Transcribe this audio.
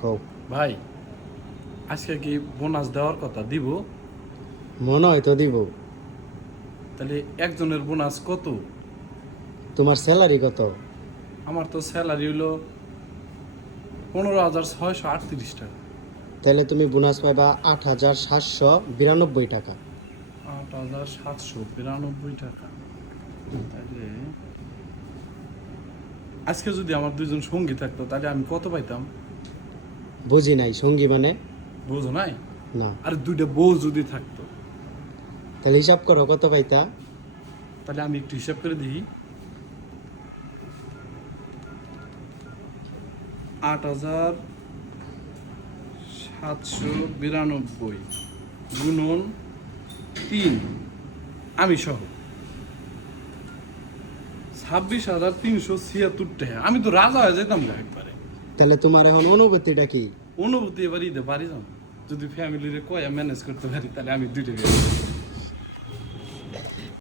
কও। ভাই আজকে কি বোনাস দেওয়ার কথা দিব? মনে হয় তো দিব। তাহলে একজনের বোনাস কত? তোমার স্যালারি কত? আমার তো স্যালারি হলো 15,638 টাকা। তাহলে তুমি বোনাস পাইবা 8,792 টাকা। 8,792 টাকা। তাহলে আজকে যদি আমার দুইজন সঙ্গী থাকতো তাহলে আমি কত পাইতাম? বুঝি নাই সঙ্গী মানে? বুঝো নাই? না। আর দুইটা বউ যদি থাকতো তাহলে হিসাব করো কত পাইতা। তাহলে আমি একটু হিসাব করে দিই। 8,792 গুণন 3 আমি সহ 26,376 টাকা। আমি তো রাজা হয়ে যেতাম না একবারে। তাহলে তোমার এখন অনুভূতিটা কি? অনুভূতি এবার ঈদে বাড়ি যাবো। যদি ফ্যামিলিরে কয়া ম্যানেজ করতে পারি তাহলে আমি দুইটা বিয়ে করবো।